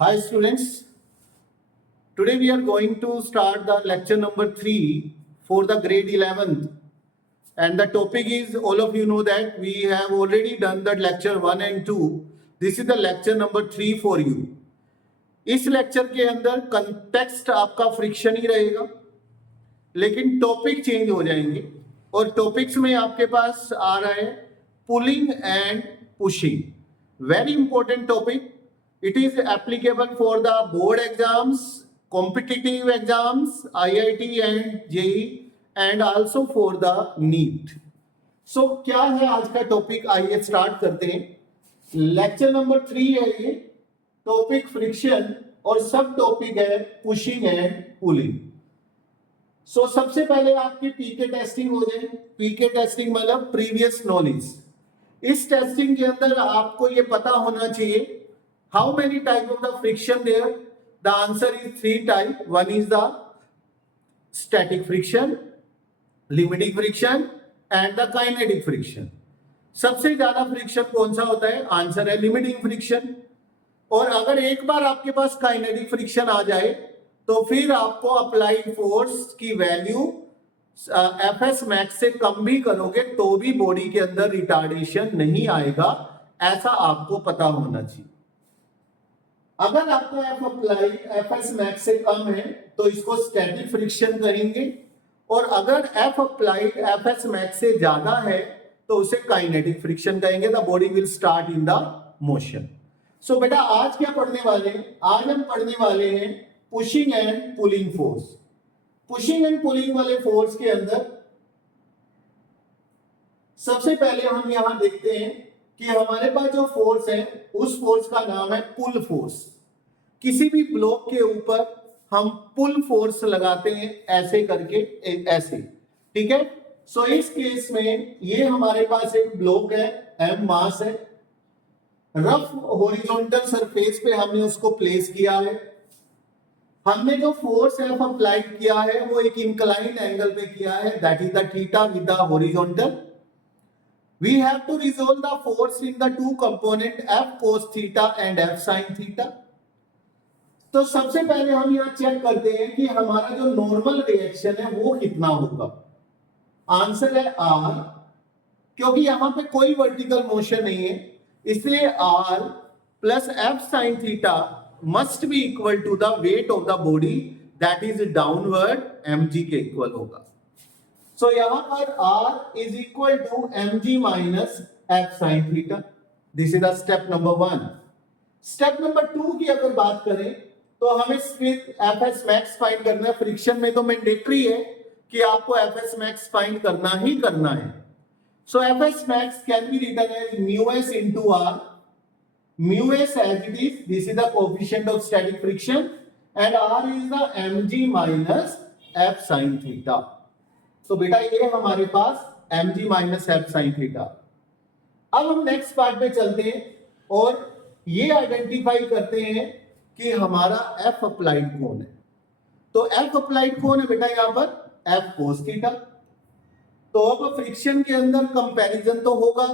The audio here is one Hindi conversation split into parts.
Hi students, today we are going to start the lecture number 3 for the grade 11th, and the topic is, all of you know that we have already done the lecture 1 and 2. This is the lecture number 3 for you. इस लेक्चर के अंदर कंटेक्स्ट आपका फ्रिक्शन ही रहेगा, लेकिन टॉपिक चेंज हो जाएंगे और टॉपिक्स में आपके पास आ रहा है pulling and pushing. Very important topic. It is applicable for the board exams, competitive exams, IIT and JEE, and also for the NEET. So क्या है आज का टॉपिक, आइए स्टार्ट करते हैं. लेक्चर नंबर 3 है ये. टॉपिक फ्रिक्शन और सब टॉपिक है पुशिंग एंड पुलिंग. सो सबसे पहले आपकी पीके टेस्टिंग हो जाए. पीके टेस्टिंग मतलब प्रीवियस नॉलेज. इस टेस्टिंग के अंदर आपको ये पता होना चाहिए how many type of the friction there. The answer is 3 type. One is the static friction, limiting friction and the kinetic friction. सबसे ज्यादा फ्रिक्शन कौन सा होता है? आंसर है लिमिटिंग फ्रिक्शन. और अगर एक बार आपके पास काइनेटिक फ्रिक्शन आ जाए तो फिर आपको अप्लाइड फोर्स की वैल्यू एफएस मैक्स से कम भी करोगे तो भी बॉडी के अंदर रिटार्डेशन नहीं आएगा. ऐसा आपको पता होना चाहिए. अगर आपका एफ अप्लाइड एफएस मैक्स से कम है तो इसको स्टैटिक फ्रिक्शन कहेंगे, और अगर एफ अप्लाइड एफएस मैक्स से ज्यादा है तो उसे काइनेटिक फ्रिक्शन कहेंगे. The body will start in the motion. So बेटा आज क्या पढ़ने वाले हैं? आज हम पढ़ने वाले हैं pushing and pulling force. Pushing and pulling वाले फोर्स के अंदर सबसे पहले हम यहां देखते हैं कि हमारे पास जो फोर्स है उस फोर्स का नाम है पुल फोर्स. किसी भी ब्लॉक के ऊपर हम पुल फोर्स लगाते हैं ऐसे करके, ऐसे. ठीक है. सो इस केस में ये हमारे पास एक ब्लॉक है, एम मास है, रफ हॉरिजॉन्टल सरफेस पे हमने उसको प्लेस किया है. हमने जो फोर्स एफ अप्लाइड किया है वो एक इंक्लाइन एंगल पे किया है, that is the theta with the horizontal. We have to resolve the force in the two component F cos theta and F sin theta. तो सबसे पहले हम यहाँ चेक करते हैं कि हमारा जो नॉर्मल रिएक्शन है वो कितना होगा. आंसर है R. क्योंकि यहाँ पे कोई वर्टिकल मोशन नहीं है इसलिए R plus F sin theta must be equal to the weight of the body, that is downward mg के इक्वल होगा. So यहाँ पर R is equal to mg minus f sin theta. This is the step number 1. Step number 2 की अगर बात करें तो हमें फिर fs max फाइंड करना है. फ्रिक्शन में तो मैंडेटरी है कि आपको fs max फाइंड करना ही करना है. So fs max can be written as mu s into R. Mu s as it is, this is the coefficient of static friction, and R is the mg minus f sin theta. तो बेटा ये हमारे पास mg minus F sine theta. अब हम नेक्स्ट पार्ट पे चलते हैं और ये आइडेंटिफाई करते हैं कि हमारा एफ अप्लाइड कौन है. तो एफ अप्लाइड कौन है बेटा? यहाँ पर एफ कोस थीटा. तो अब फ्रिक्शन के अंदर कंपैरिजन तो होगा.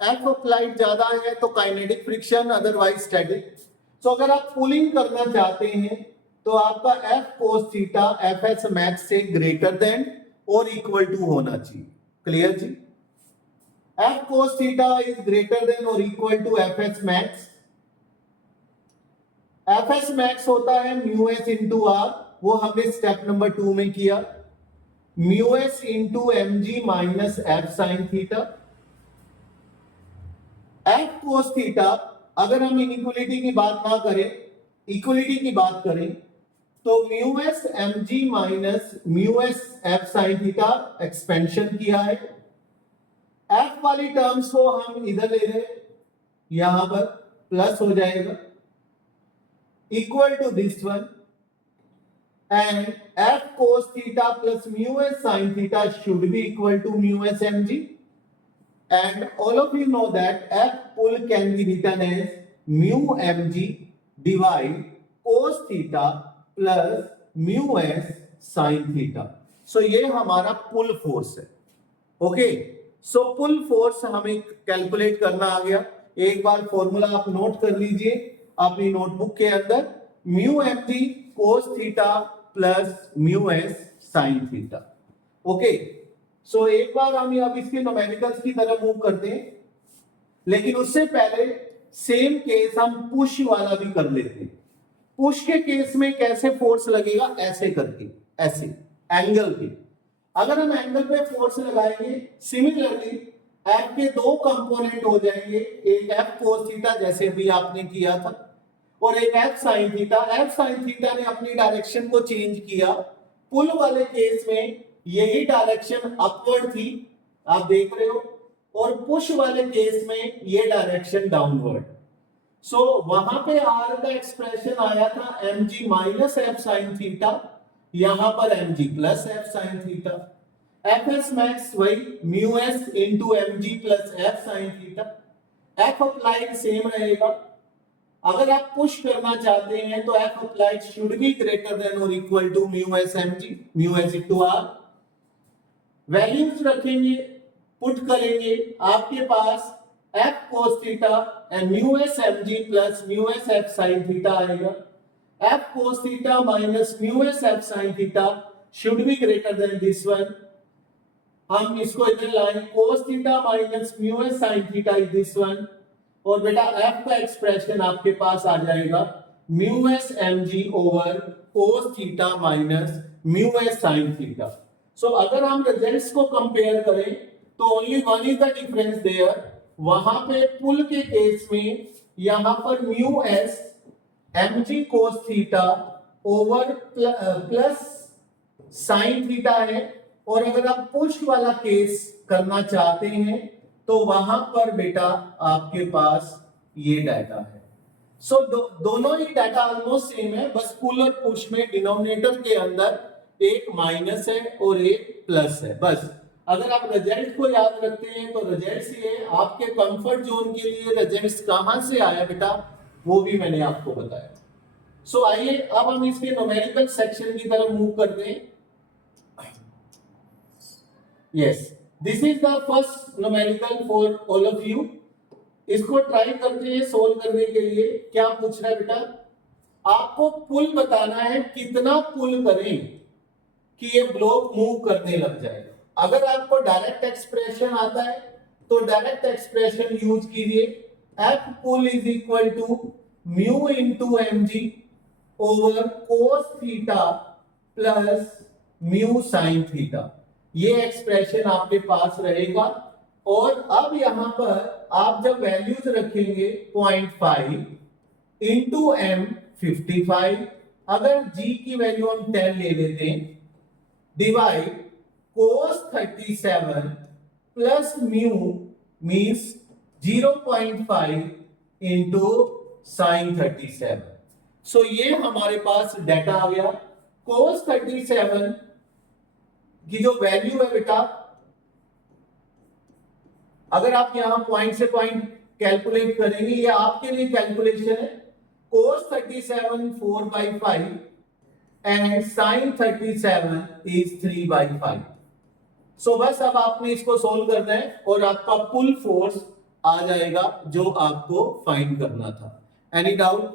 एफ अप्लाइड ज्यादा है तो काइनेटिक फ्रिक्शन, अदरवाइज स्टैटिक. तो अगर आप पुलिंग करना चाहते हैं तो आपका F cos theta F S max से ग्रेटर देन और इक्वल टू होना चाहिए. Clear ji? F cos theta is greater than और equal to F S max. F S max होता है म्यू एस इंटू आर, वो हमने स्टेप नंबर 2 में किया. Mu S into M G minus F sine theta. F cos theta अगर हम इनइक्वलिटी की बात ना करें, इक्वलिटी की बात करें तो mu S M G minus mu S F sine theta expansion किया है. एफ वाली टर्म्स को हम इधर ले रहे, यहां पर प्लस हो जाएगा equal to this one, and F cos theta plus mu S sine theta should be equal to mu S M G. And all of you know that F pull can be written as mu M G divide cos theta plus mu S sine theta. So ये हमारा पुल फोर्स है. ओके. सो पुल फोर्स हमें कैलकुलेट करना आ गया. एक बार फॉर्मूला आप नोट कर लीजिए. अपनी नोटबुक के अंदर mu M G cos theta plus mu S sine theta. Okay, so एक बार हम अब इसके न्यूमेरिकल्स की तरफ मूव करते हैं, लेकिन उससे पहले सेम केस हम पुश वाला भी कर लेते हैं। पुश के केस में कैसे फोर्स लगेगा, ऐसे करके, ऐसे एंगल के। अगर हम एंगल पे फोर्स लगाएंगे, सिमिलरली एफ के दो कंपोनेंट हो जाएंगे, एक एफ कोस थीटा जैसे अभी आपने किया था, और एक F sine theta. F sine theta ने अपनी डायरेक्शन को चेंज किया। पुल वाले केस में यही डायरेक्शन अपवर्ड थी, आप देख रहे हो, और पुश वाले केस में ये डायरेक्शन डाउनवर्ड। सो वहां पे आर का एक्सप्रेशन आया था mg minus F sine theta, यहां पर mg plus F sine theta. F S max वही mu S into mg plus F sine theta. F applied same रहेगा। अगर आप पुश करना चाहते हैं तो F applied should be greater than और equal to mu S mg, mu S into R. Values रखेंगे, पुट करेंगे, आपके पास F cos theta and mu S mg plus mu S F sine theta आएगा। F cos theta minus mu S F sine theta should be greater than this one. हम इसको इधर लाएं, cos theta minus mu S sine theta is this one, और बेटा एफ का एक्सप्रेशन आपके पास आ जाएगा mu S mg over cos theta minus mu S sine theta. So अगर हम रिजल्ट्स को कंपेयर करें तो only one is the difference there. वहां पे पुल के केस में यहां पर mu S mg cos theta over plus sine theta है, और अगर आप पुश वाला केस करना चाहते हैं तो वहां पर बेटा आपके पास ये डाटा है। सो दोनों ही डाटा ऑलमोस्ट सेम है, बस पुल और पुश में डिनोमिनेटर के अंदर एक माइनस है और एक प्लस है, बस। अगर आप रिजल्ट को याद रखते हैं तो रिजल्ट से आपके कंफर्ट जोन के लिए रिजल्ट्स कहां से आया बेटा, वो भी मैंने आपको बताया। सो आइए अब हम इसके न्यूमेरिकल सेक्शन की तरफ मूव करते हैं। Yes, this is the first numerical for all of you. इसको ट्राई करते हैं सोल्व करने के लिए। क्या पूछ रहा है बेटा, आपको पुल बताना है, कितना पुल करें कि ये ब्लॉक मूव करने लग जाए। अगर आपको डायरेक्ट एक्सप्रेशन आता है तो डायरेक्ट एक्सप्रेशन यूज कीजिए। F pull is equal to mu into mg over cos theta plus mu sine theta. ये एक्सप्रेशन आपके पास रहेगा। और अब यहां पर आप जब वैल्यूज रखेंगे 0.5 इंटू m 55, अगर g की वैल्यू हम 10 ले लेते हैं, divide cos 37 plus mu means 0.5 into sine 37। सो ये हमारे पास डाटा आ गया। cos 37 की जो वैल्यू है बेटा, अगर आप यहां पॉइंट से पॉइंट कैलकुलेट करेंगे, ये आपके लिए कैलकुलेशन है। cos 37 4/5 and sin 37 is 3/5। सो बस अब आपने इसको सोल्व करना है और आपका पुल फोर्स आ जाएगा जो आपको फाइंड करना था। Any doubt?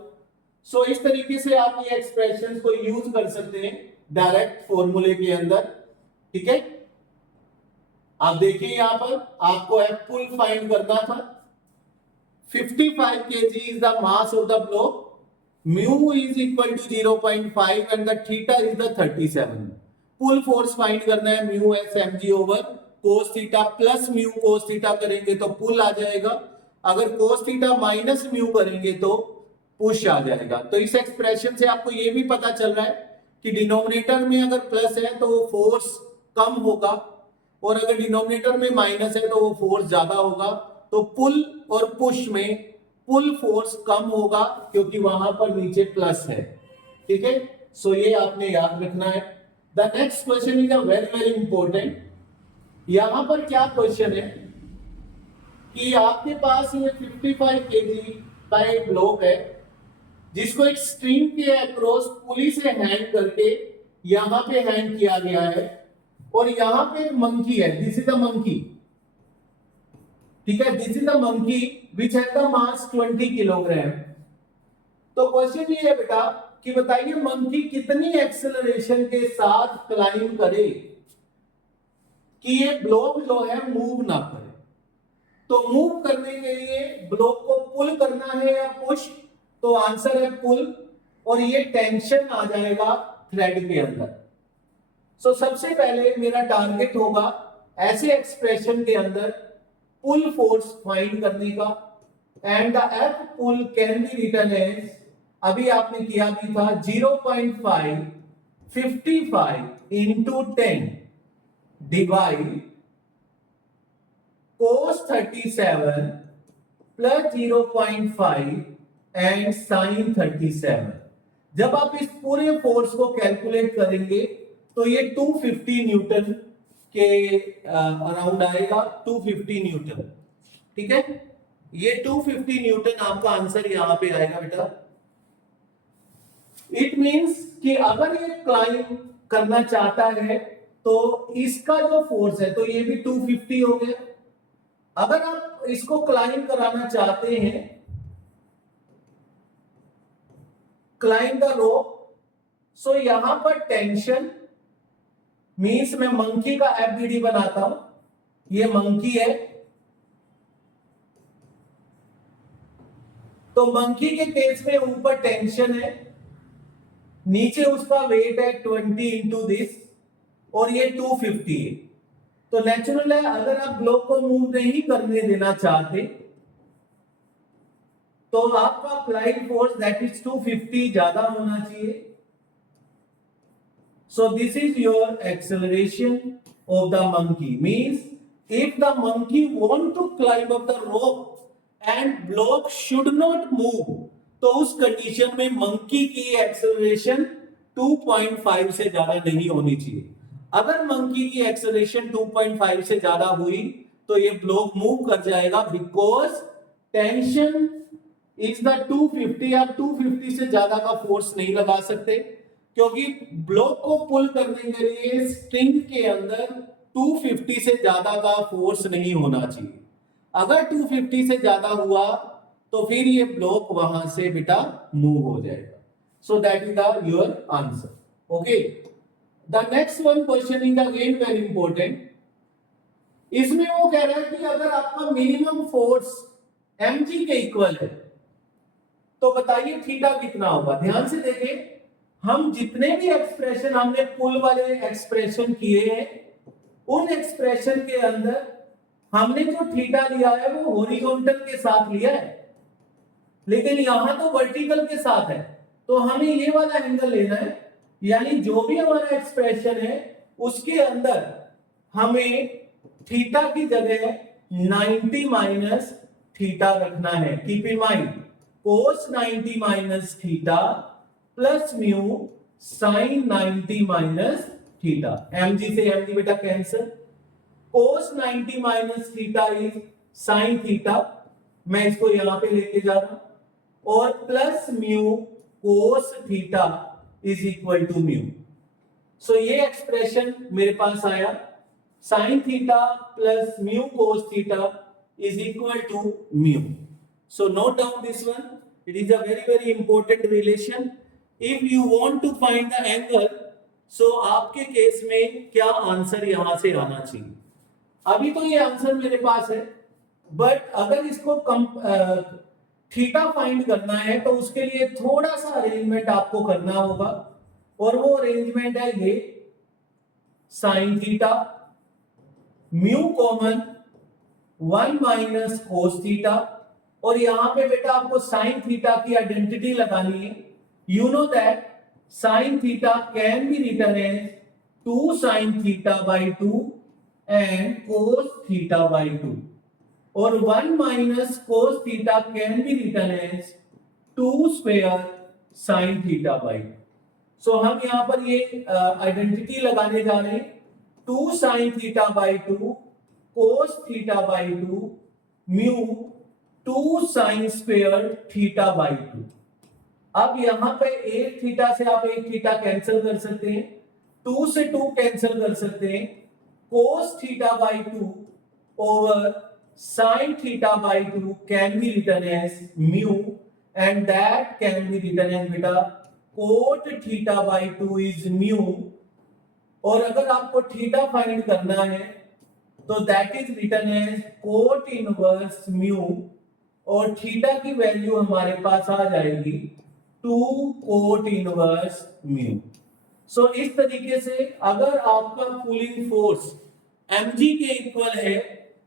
सो इस तरीके से आप ये एक्सप्रेशंस को यूज कर सकते हैं डायरेक्ट फॉर्मूले के अंदर। ठीक है, आप देखिए यहां पर आपको एफ पुल फाइंड करना था। 55 kg is the mass of the block, mu is equal to 0.5 and the theta is the 37। Pull force find करना है, mu S mg over cos theta plus mu cos theta करेंगे तो पुल आ जाएगा, अगर कोस थीटा माइनस म्यू करेंगे तो पुश आ जाएगा। तो इस एक्सप्रेशन से आपको ये भी पता चल रहा है कि डिनोमिनेटर में अगर प्लस है तो वो फोर्स कम होगा, और अगर डिनोमिनेटर में माइनस है तो वो फोर्स ज्यादा होगा। तो पुल और पुश में पुल फोर्स कम होगा क्योंकि वहां पर नीचे प्लस है। ठीक है, सो ये आपने याद रखना है। The next question is a very very important. यहां पर क्या क्वेश्चन है कि आपके पास ये 55 kg का एक ब्लॉक है जिसको एक स्ट्रिंग के अक्रॉस पुली से हैंग करके यहां पे हैंग किया गया है, और यहां पे एक मंकी है, दिस इज द मंकी। ठीक है, this is the monkey which has the mass 20 kilogram. तो क्वेश्चन ये है बेटा कि बताइए मंकी कितनी एक्सेलरेशन के साथ क्लाइंब करे कि ये ब्लॉक जो है मूव ना करे। तो मूव करने के लिए ब्लॉक को पुल करना है या पुश, तो आंसर है पुल, और ये टेंशन आ जाएगा थ्रेड के अंदर। सो सबसे पहले मेरा टारगेट होगा ऐसे एक्सप्रेशन के अंदर पुल फोर्स फाइंड करने का, and the F pull can be written as, अभी आपने किया भी था 0.5 55 into 10 divide cos 37 plus 0.5 and sin 37। जब आप इस पूरे फोर्स को कैलकुलेट करेंगे तो ये 250 न्यूटन के अराउंड आएगा, 250 न्यूटन। ठीक है, ये 250 न्यूटन आपका आंसर यहां पे आएगा बेटा। इट मींस कि अगर ये क्लाइंब करना चाहता है तो इसका जो फोर्स है तो ये भी 250 हो गया। अगर आप इसको क्लाइंब कराना चाहते हैं, क्लाइंब द रोप, सो यहां पर टेंशन मींस मैं मंकी का एफबीडी बनाता हूं, ये मंकी है, तो मंकी के केस में ऊपर टेंशन है, नीचे उसका वेट है 20 इंटू दिस, और ये 250 है। तो नेचुरल है अगर आप ब्लॉक को मूव नहीं करने देना चाहते तो आपका अप्लाइड फोर्स दैट इज 250 ज्यादा होना चाहिए। So this is your acceleration of the monkey. Means if the monkey want to climb up the rope and block should not move, तो उस कंडीशन में मंकी की एक्सेलरेशन 2.5 से ज्यादा नहीं होनी चाहिए। अगर मंकी की एक्सेलरेशन 2.5 से ज्यादा हुई तो ये ब्लॉक मूव कर जाएगा, बिकॉज टेंशन इज द 250। आप 250 से ज्यादा का फोर्स नहीं लगा सकते क्योंकि ब्लॉक को पुल करने के लिए स्ट्रिंग के अंदर 250 से ज्यादा का फोर्स नहीं होना चाहिए। अगर 250 से ज्यादा हुआ तो फिर ये ब्लॉक वहां से बेटा मूव हो जाएगा। So that is the your answer. Okay, the next one question is again very important. इसमें वो कह रहा है कि अगर आपका मिनिमम फोर्स mg के इक्वल है तो बताइए थीटा कितना होगा। ध्यान से देखें, हम जितने भी एक्सप्रेशन हमने पुल वाले एक्सप्रेशन किए हैं उन एक्सप्रेशन के अंदर हमने जो थीटा लिया है वो हॉरिजॉन्टल के साथ लिया है, लेकिन यहां तो वर्टिकल के साथ है, तो हमें ये वाला एंगल लेना है। यानी जो भी हमारा एक्सप्रेशन है उसके अंदर हमें थीटा की जगह 90 माइनस थीटा रखना है। Keep in mind cos 90 minus theta plus mu sine 90 minus theta. mg से mg बेटा cancel, cos 90 minus theta is sine theta, मैं इसको यहां पे लेके जा रहा हूं, और plus mu cos theta is equal to mu. So ये एक्सप्रेशन मेरे पास आया, sine theta plus mu cos theta is equal to mu. So note down this one. It is a very important relation. If you want to find the angle, so आपके केस में क्या आंसर यहां से आना चाहिए। अभी तो ये आंसर मेरे पास है, बट अगर इसको थीटा फाइंड करना है तो उसके लिए थोड़ा सा अरेंजमेंट आपको करना होगा, और वो अरेंजमेंट है ये sine theta, mu common 1 minus cos theta, और यहां पे बेटा आपको साइन थीटा की आइडेंटिटी लगानी है। You know that sine theta can be written as 2 sine theta by 2 and cos theta by 2, और 1 minus cos theta can be written as 2 square sine theta by 2। So हम यहां पर ये आइडेंटिटी लगाने जा रहे हैं, 2 sine theta by 2 cos theta by 2 mu 2 sine square theta by 2। अब यहां पे एक थीटा से आप एक थीटा कैंसिल कर सकते हैं, 2 से 2 कैंसिल कर सकते हैं, cos theta by 2 over sine theta by 2 can be written as mu and that can be written as beta cot theta by 2 is mu, और अगर आपको थीटा फाइंड करना है तो that is written as cot inverse mu, और थीटा की वैल्यू हमारे पास आ जाएगी 2 कोट इनवर्स म्यू। सो इस तरीके से अगर आपका पुलिंग फोर्स mg के इक्वल है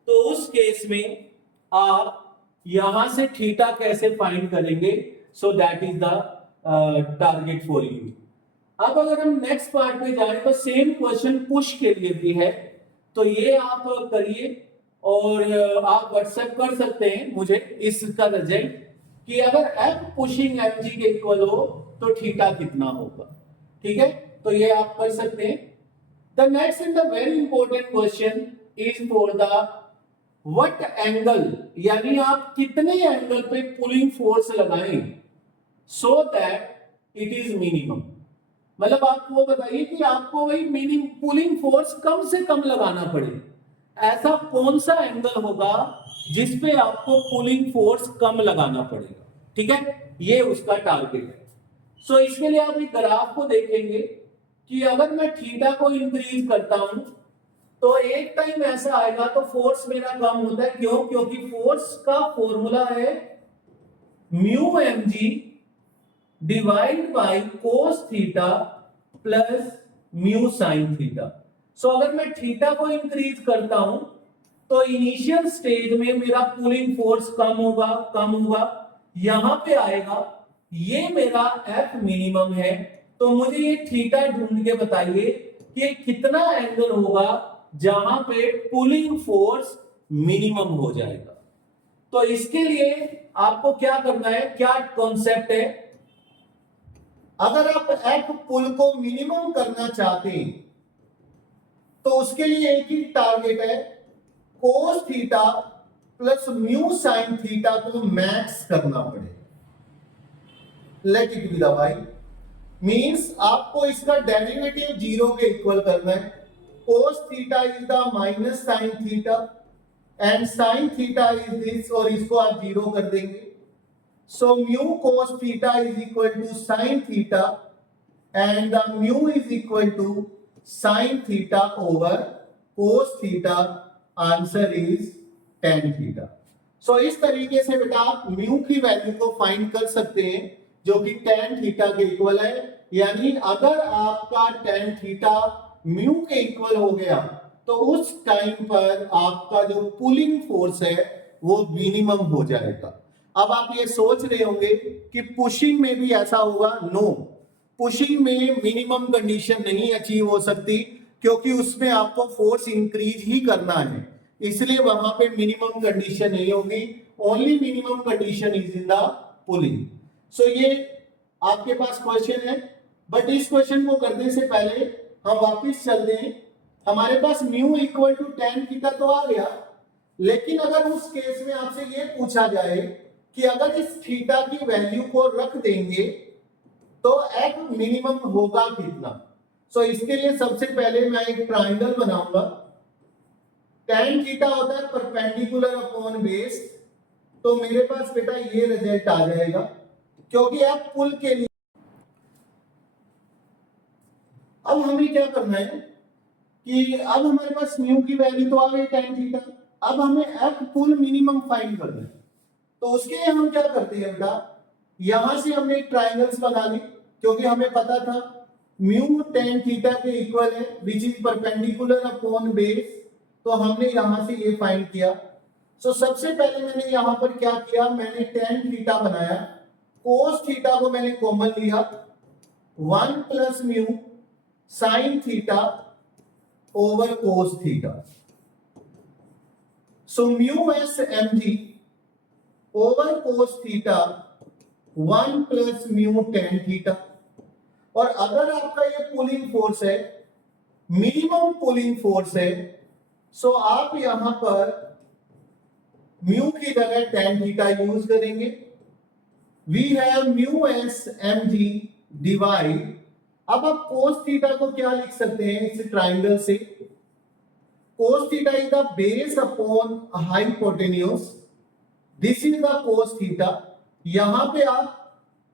तो उस केस में आप यहां से थीटा कैसे फाइंड करेंगे, so that is the target for you. अब अगर हम नेक्स्ट पार्ट पे जाएं तो सेम क्वेश्चन पुश के लिए भी है, तो ये आप करिए और आप व्हाट्सएप कर सकते हैं मुझे इसका रिजल्ट कि अगर एफ पुशिंग mg के इक्वल हो तो थीटा कितना होगा। ठीक है, तो ये आप कर सकते हैं। The next and the very important question is for the what angle, यानी आप कितने एंगल पे पुलिंग फोर्स लगाएं so that it is minimum. मतलब आप वो बताइए कि आपको वही मिनिमम पुलिंग फोर्स कम से कम लगाना पड़े, ऐसा कौन सा एंगल होगा जिस पे आपको पुलिंग फोर्स कम लगाना पड़ेगा। ठीक है, ये उसका टारगेट है। सो इसके लिए आप एक ग्राफ को देखेंगे कि अगर मैं थीटा को इंक्रीज करता हूं तो एक टाइम ऐसा आएगा तो फोर्स मेरा कम होता है। क्यों? क्योंकि फोर्स का फॉर्मूला है mu mg divide by cos theta plus mu sine theta. So अगर मैं थीटा को इंक्रीज करता हूं तो इनिशियल स्टेज में मेरा पुलिंग फोर्स कम होगा, यहां पे आएगा, ये मेरा एफ मिनिमम है। तो मुझे ये थीटा ढूंढ के बताइए कि कितना एंगल होगा जहां पे पुलिंग फोर्स मिनिमम हो जाएगा। तो इसके लिए आपको क्या करना है, क्या कॉन्सेप्ट है, अगर आप एफ पुल को मिनिमम करना चाहते हैं तो उसके लिए एक ही टारगेट है, cos theta plus mu sine theta को मैक्स करना पड़ेगा। Let it be the y means आपको इसका डेरिवेटिव जीरो के इक्वल करना है। Cos theta is the minus sine theta and sine theta is this, और इसको आप जीरो कर देंगे। So mu cos theta is equal to sine theta and the mu is equal to sine theta over cos theta, answer is tan theta. सो इस तरीके से बेटा आप म्यू की वैल्यू को फाइंड कर सकते हैं जो कि tan थीटा के इक्वल है। यानी अगर आपका tan थीटा म्यू के इक्वल हो गया तो उस टाइम पर आपका जो पुलिंग फोर्स है वो मिनिमम हो जाएगा। अब आप ये सोच रहे होंगे कि पुशिंग में भी ऐसा होगा। नो, पुशिंग में मिनिमम कंडीशन नहीं अचीव हो सकती क्योंकि उसमें आपको फोर्स इंक्रीज ही करना है, इसलिए वहां पे मिनिमम कंडीशन नहीं होगी। Only minimum condition is in the pulling. So ये आपके पास क्वेश्चन है, बट इस क्वेश्चन को करने से पहले हम वापस चलते हैं। हमारे पास mu equal to tan theta तो आ गया, लेकिन अगर उस केस में आपसे ये पूछा जाए कि अगर इस थीटा की वैल्यू को रख देंगे तो एफ मिनिमम होगा कितना। सो इसके लिए सबसे पहले मैं एक ट्राइंगल बनाऊंगा। tan थीटा होता है परपेंडिकुलर अपॉन बेस, तो मेरे पास बेटा ये रिजल्ट आ जाएगा क्योंकि एफ पुल के लिए। अब हमें क्या करना है कि अब हमारे पास म्यू की वैल्यू तो आ गई tan थीटा, अब हमें एफ पुल मिनिमम फाइंड करना है। तो उसके लिए हम क्या करते हैं बेटा, यहां से हमने ट्रायंगल्स बना ली क्योंकि हमें पता था म्यू tan थीटा के इक्वल है which is perpendicular upon base, तो हमने यहां से ये फाइंड किया। सो सबसे पहले मैंने यहां पर क्या किया, मैंने tan थीटा बनाया, कोस थीटा को मैंने कॉमन लिया, 1 plus mu sine theta over cos theta. So mu S mg over cos theta 1 plus mu tan theta. और अगर आपका ये पुलिंग फोर्स है, मिनिमम पुलिंग फोर्स है, सो आप यहां पर म्यू की जगह tan थीटा यूज करेंगे। We have mu S mg divide, अब आप कोस थीटा को क्या लिख सकते हैं इस ट्राइंगल से, cos theta is the base upon hypotenuse, this is the cos theta यहां पे आप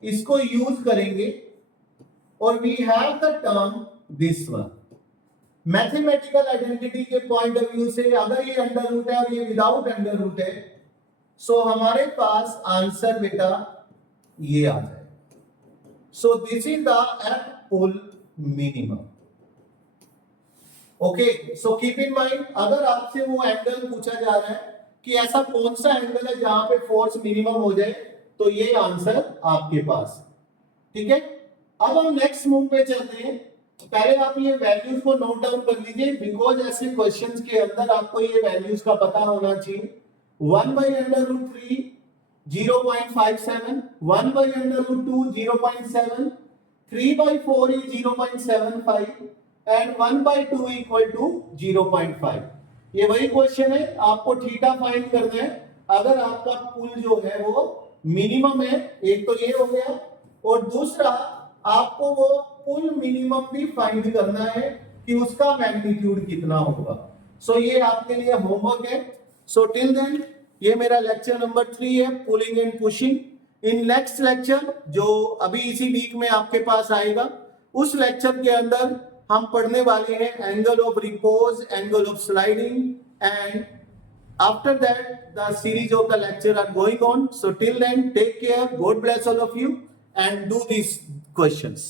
इसको यूज करेंगे और we have the term this one. Mathematical identity के पॉइंट ऑफ व्यू से अगर ये अंडर रूट है और ये विदाउट अंडर रूट है, सो हमारे पास आंसर बेटा ये आ जाए। So this is the F pull minimum. Okay, so keep in mind, अगर आपसे वो एंगल पूछा जा रहा है कि ऐसा कौन सा एंगल है जहां पे फोर्स मिनिमम हो जाए, तो ये आंसर आपके पास। ठीक है, अब हम नेक्स्ट मूव पे चलते हैं। पहले आप ये वैल्यूज को नोट डाउन कर लीजिए, बिकॉज ऐसे क्वेश्चंस के अंदर आपको ये वैल्यूज का पता होना चाहिए। 1/√3 0.57, 1/√2 0.7, 3/4 is 0.75 and 1/2 equal to 0.5। ये वही क्वेश्चन है, आपको थीटा फाइंड करना है अगर आपका पुल जो है वो मिनिमम है। एक तो ये हो गया, और दूसरा आपको वो पुल मिनिमम भी फाइंड करना है कि उसका मैग्नीट्यूड कितना होगा। सो ये आपके लिए होमवर्क है। सो टिल देन ये मेरा लेक्चर नंबर 3 है, pulling and pushing. In next lecture जो अभी इसी वीक में आपके पास आएगा, उस लेक्चर के अंदर हम पढ़ने वाले हैं angle of repose, angle of sliding, and after that the series of the lecture are going on. So till then, take care, God bless all of you, and do these questions.